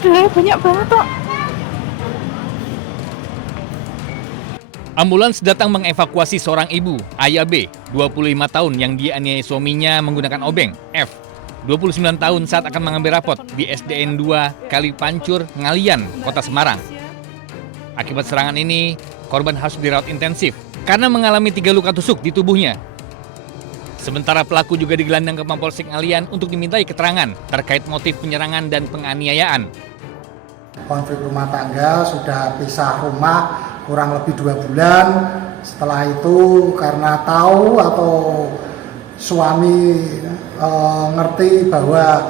Banyak banget kok. Ambulans datang mengevakuasi seorang ibu, Ayah B, 25 tahun yang dianiaya suaminya menggunakan obeng, F, 29 tahun saat akan mengambil rapot di SDN 2 Kalipancur, Ngalian, Kota Semarang. Akibat serangan ini, korban harus dirawat intensif karena mengalami 3 luka tusuk di tubuhnya. Sementara pelaku juga digelandang ke Mapolsek Ngalian untuk dimintai keterangan terkait motif penyerangan dan penganiayaan. Konflik rumah tangga sudah pisah rumah kurang lebih 2 bulan. Setelah itu karena tahu atau suami ngerti bahwa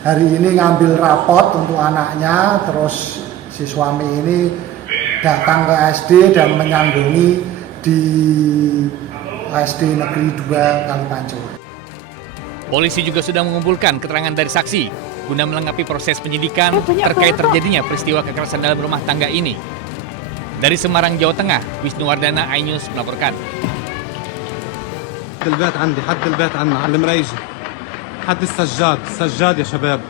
hari ini ngambil rapot untuk anaknya, terus si suami ini datang ke SD dan menyambungi di SD Negeri 2 Kalipancur. Polisi juga sudah mengumpulkan keterangan dari saksi guna melengkapi proses penyidikan terkait terjadinya peristiwa kekerasan dalam rumah tangga ini. Dari Semarang, Jawa Tengah, Wisnu Wardana, iNews melaporkan. البيت عندي حد البيت عنا على المريجي حد السجاد يا شباب.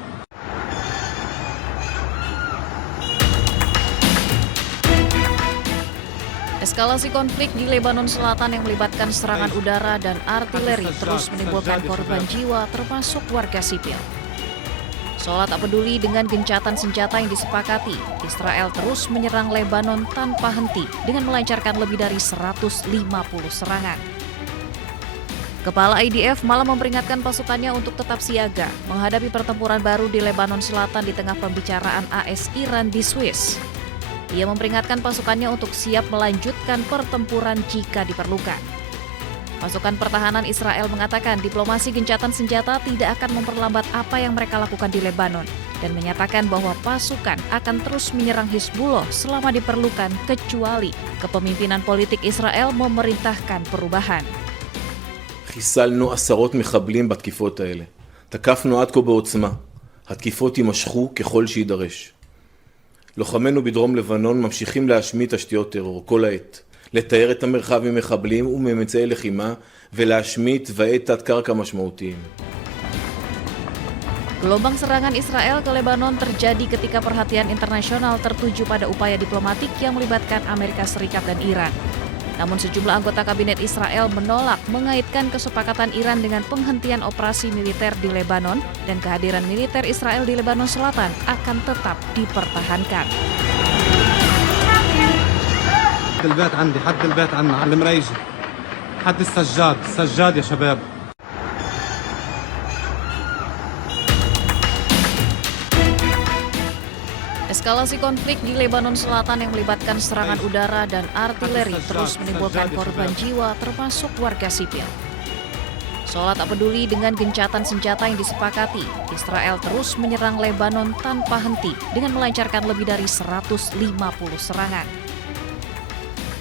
Eskalasi konflik di Lebanon Selatan yang melibatkan serangan udara dan artileri terus menimbulkan korban jiwa termasuk warga sipil. Seolah tak peduli dengan gencatan senjata yang disepakati, Israel terus menyerang Lebanon tanpa henti dengan melancarkan lebih dari 150 serangan. Kepala IDF malah memperingatkan pasukannya untuk tetap siaga menghadapi pertempuran baru di Lebanon Selatan di tengah pembicaraan AS Iran di Swiss. Ia memperingatkan pasukannya untuk siap melanjutkan pertempuran jika diperlukan. Pasukan pertahanan Israel mengatakan diplomasi gencatan senjata tidak akan memperlambat apa yang mereka lakukan di Lebanon dan menyatakan bahwa pasukan akan terus menyerang Hizbullah selama diperlukan kecuali kepemimpinan politik Israel memerintahkan perubahan. חיסלנו עשרות מחבלים בתקיפות האלה. תקפנו עד כה בעוצמה. התקיפות יימשכו ככל שידרש. לוחמינו בדרום לבנון ממשיכים להשמיד תשתיות טרור כל העת. לתאר את המרחב ממחבלים וממצאי לחימה ולהשמיד תוואי תת-קרקע משמעותיים. Gelombang serangan Israel ke Lebanon terjadi ketika perhatian internasional tertuju pada upaya diplomatik yang melibatkan Amerika Serikat dan Iran. Namun sejumlah anggota kabinet Israel menolak mengaitkan kesepakatan Iran dengan penghentian operasi militer di Lebanon dan kehadiran militer Israel di Lebanon Selatan akan tetap dipertahankan. البيت عندي حد البيت عنا على المريجي حد السجاد يا شباب. Eskalasi konflik di Lebanon Selatan yang melibatkan serangan udara dan artileri terus menimbulkan korban jiwa termasuk warga sipil. Seolah tak peduli dengan gencatan senjata yang disepakati, Israel terus menyerang Lebanon tanpa henti dengan melancarkan lebih dari 150 serangan.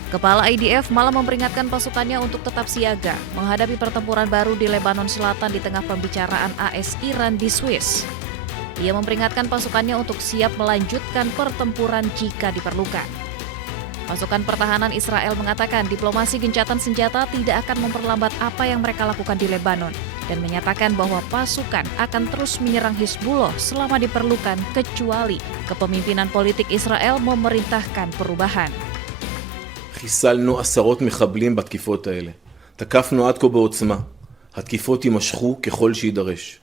Kepala IDF malah memperingatkan pasukannya untuk tetap siaga menghadapi pertempuran baru di Lebanon Selatan di tengah pembicaraan AS Iran di Swiss. Ia memperingatkan pasukannya untuk siap melanjutkan pertempuran jika diperlukan. Pasukan pertahanan Israel mengatakan diplomasi gencatan senjata tidak akan memperlambat apa yang mereka lakukan di Lebanon dan menyatakan bahwa pasukan akan terus menyerang Hizbullah selama diperlukan kecuali kepemimpinan politik Israel memerintahkan perubahan. חיסלנו עשרות מחבלים בתקיפות האלה. תקפנו עד כה בעוצמה. התקיפות יימשכו ככל שידרש.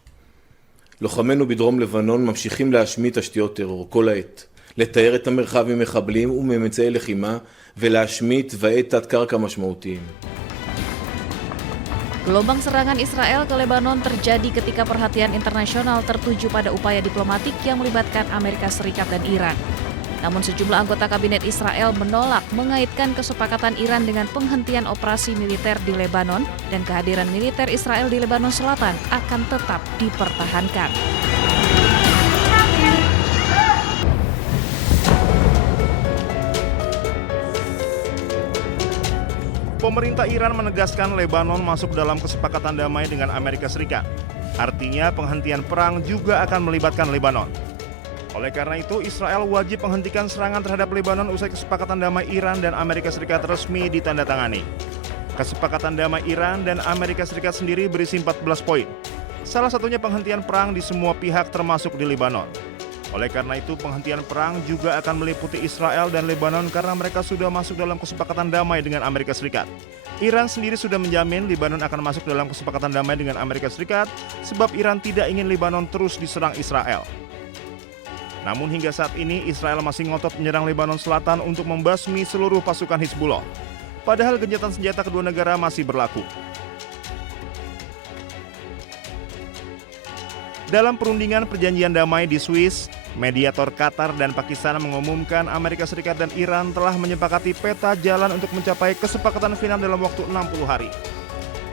לוחמינו בדרום לבנון ממשיכים להשמיד תשתיות טרור כל העת. לתאר את המרחב ממחבלים וממצאי לחימה ולהשמיד תוואי תת-קרקע משמעותיים. Gelombang serangan Israel ke Lebanon terjadi ketika perhatian internasional tertuju pada upaya diplomatik yang melibatkan Amerika Serikat dan Iran. Namun sejumlah anggota kabinet Israel menolak mengaitkan kesepakatan Iran dengan penghentian operasi militer di Lebanon dan kehadiran militer Israel di Lebanon Selatan akan tetap dipertahankan. Pemerintah Iran menegaskan Lebanon masuk dalam kesepakatan damai dengan Amerika Serikat. Artinya penghentian perang juga akan melibatkan Lebanon. Oleh karena itu, Israel wajib menghentikan serangan terhadap Lebanon usai kesepakatan damai Iran dan Amerika Serikat resmi ditandatangani. Kesepakatan damai Iran dan Amerika Serikat sendiri berisi 14 poin. Salah satunya penghentian perang di semua pihak termasuk di Lebanon. Oleh karena itu, penghentian perang juga akan meliputi Israel dan Lebanon karena mereka sudah masuk dalam kesepakatan damai dengan Amerika Serikat. Iran sendiri sudah menjamin Lebanon akan masuk dalam kesepakatan damai dengan Amerika Serikat sebab Iran tidak ingin Lebanon terus diserang Israel. Namun hingga saat ini Israel masih ngotot menyerang Lebanon Selatan untuk membasmi seluruh pasukan Hizbullah. Padahal gencatan senjata kedua negara masih berlaku. Dalam perundingan perjanjian damai di Swiss, mediator Qatar dan Pakistan mengumumkan Amerika Serikat dan Iran telah menyepakati peta jalan untuk mencapai kesepakatan final dalam waktu 60 hari.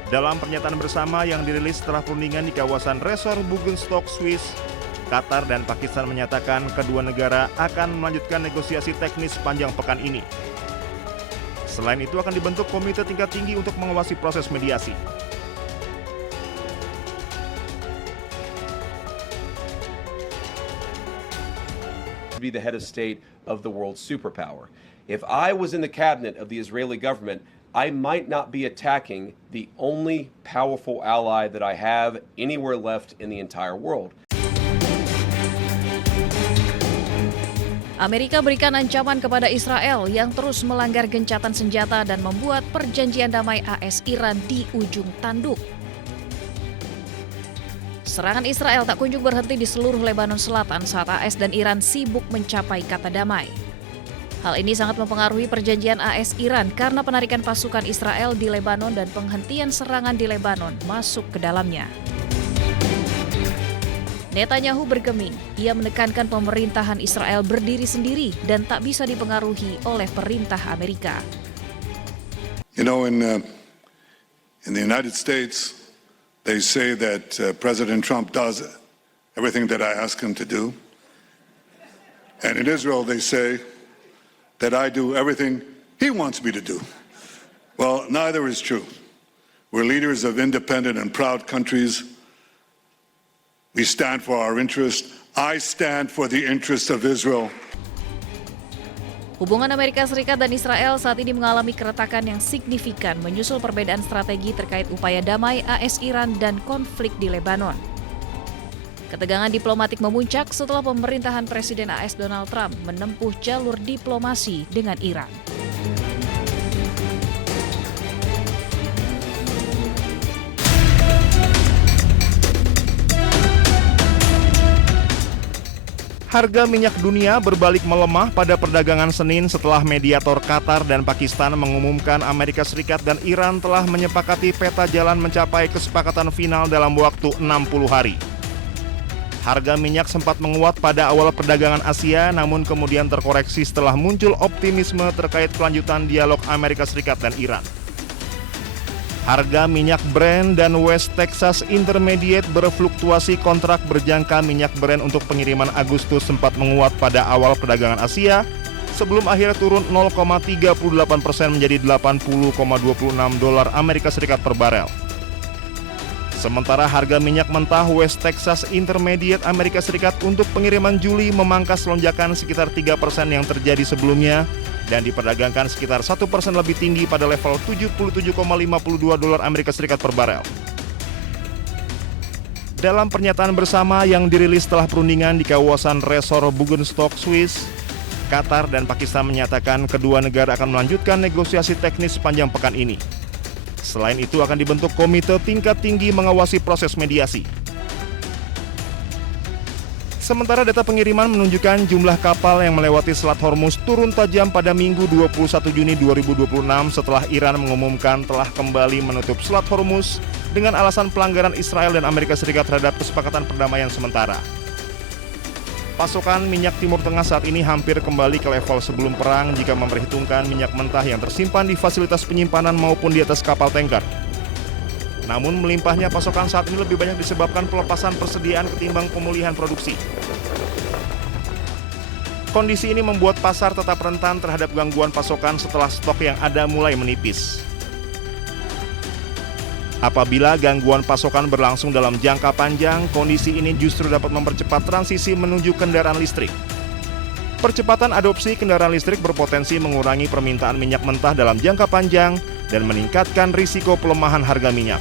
Dalam pernyataan bersama yang dirilis setelah perundingan di kawasan resor Bugenstock, Swiss, Qatar dan Pakistan menyatakan kedua negara akan melanjutkan negosiasi teknis sepanjang pekan ini. Selain itu akan dibentuk komite tingkat tinggi untuk mengawasi proses mediasi. Be the head of state of the world superpower. If I was in the cabinet of the Israeli government, I might not be attacking the only powerful ally that I have anywhere left in the entire world. Amerika berikan ancaman kepada Israel yang terus melanggar gencatan senjata dan membuat perjanjian damai AS-Iran di ujung tanduk. Serangan Israel tak kunjung berhenti di seluruh Lebanon Selatan saat AS dan Iran sibuk mencapai kata damai. Hal ini sangat mempengaruhi perjanjian AS-Iran karena penarikan pasukan Israel di Lebanon dan penghentian serangan di Lebanon masuk ke dalamnya. Netanyahu bergeming, ia menekankan pemerintahan Israel berdiri sendiri dan tak bisa dipengaruhi oleh perintah Amerika. You know, in the United States, they say that President Trump does everything that I ask him to do. And in Israel, they say that I do everything he wants me to do. Well, neither is true. We're leaders of independent and proud countries. We stand for our interest. I stand for the interest of Israel. Hubungan Amerika Serikat dan Israel saat ini mengalami keretakan yang signifikan menyusul perbedaan strategi terkait upaya damai AS-Iran dan konflik di Lebanon. Ketegangan diplomatik memuncak setelah pemerintahan Presiden AS Donald Trump menempuh jalur diplomasi dengan Iran. Harga minyak dunia berbalik melemah pada perdagangan Senin setelah mediator Qatar dan Pakistan mengumumkan Amerika Serikat dan Iran telah menyepakati peta jalan mencapai kesepakatan final dalam waktu 60 hari. Harga minyak sempat menguat pada awal perdagangan Asia, namun kemudian terkoreksi setelah muncul optimisme terkait kelanjutan dialog Amerika Serikat dan Iran. Harga minyak Brent dan West Texas Intermediate berfluktuasi. Kontrak berjangka minyak Brent untuk pengiriman Agustus sempat menguat pada awal perdagangan Asia sebelum akhirnya turun 0,38% menjadi $80,26 Amerika Serikat per barel. Sementara harga minyak mentah West Texas Intermediate Amerika Serikat untuk pengiriman Juli memangkas lonjakan sekitar 3% yang terjadi sebelumnya dan diperdagangkan sekitar 1% lebih tinggi pada level $77,52 Amerika Serikat per barel. Dalam pernyataan bersama yang dirilis setelah perundingan di kawasan resor Bugenstock, Swiss, Qatar dan Pakistan menyatakan kedua negara akan melanjutkan negosiasi teknis sepanjang pekan ini. Selain itu akan dibentuk komite tingkat tinggi mengawasi proses mediasi. Sementara data pengiriman menunjukkan jumlah kapal yang melewati Selat Hormuz turun tajam pada Minggu 21 Juni 2026 setelah Iran mengumumkan telah kembali menutup Selat Hormuz dengan alasan pelanggaran Israel dan Amerika Serikat terhadap kesepakatan perdamaian sementara. Pasokan minyak Timur Tengah saat ini hampir kembali ke level sebelum perang jika memperhitungkan minyak mentah yang tersimpan di fasilitas penyimpanan maupun di atas kapal tanker. Namun melimpahnya pasokan saat ini lebih banyak disebabkan pelepasan persediaan ketimbang pemulihan produksi. Kondisi ini membuat pasar tetap rentan terhadap gangguan pasokan setelah stok yang ada mulai menipis. Apabila gangguan pasokan berlangsung dalam jangka panjang, kondisi ini justru dapat mempercepat transisi menuju kendaraan listrik. Percepatan adopsi kendaraan listrik berpotensi mengurangi permintaan minyak mentah dalam jangka panjang dan meningkatkan risiko pelemahan harga minyak.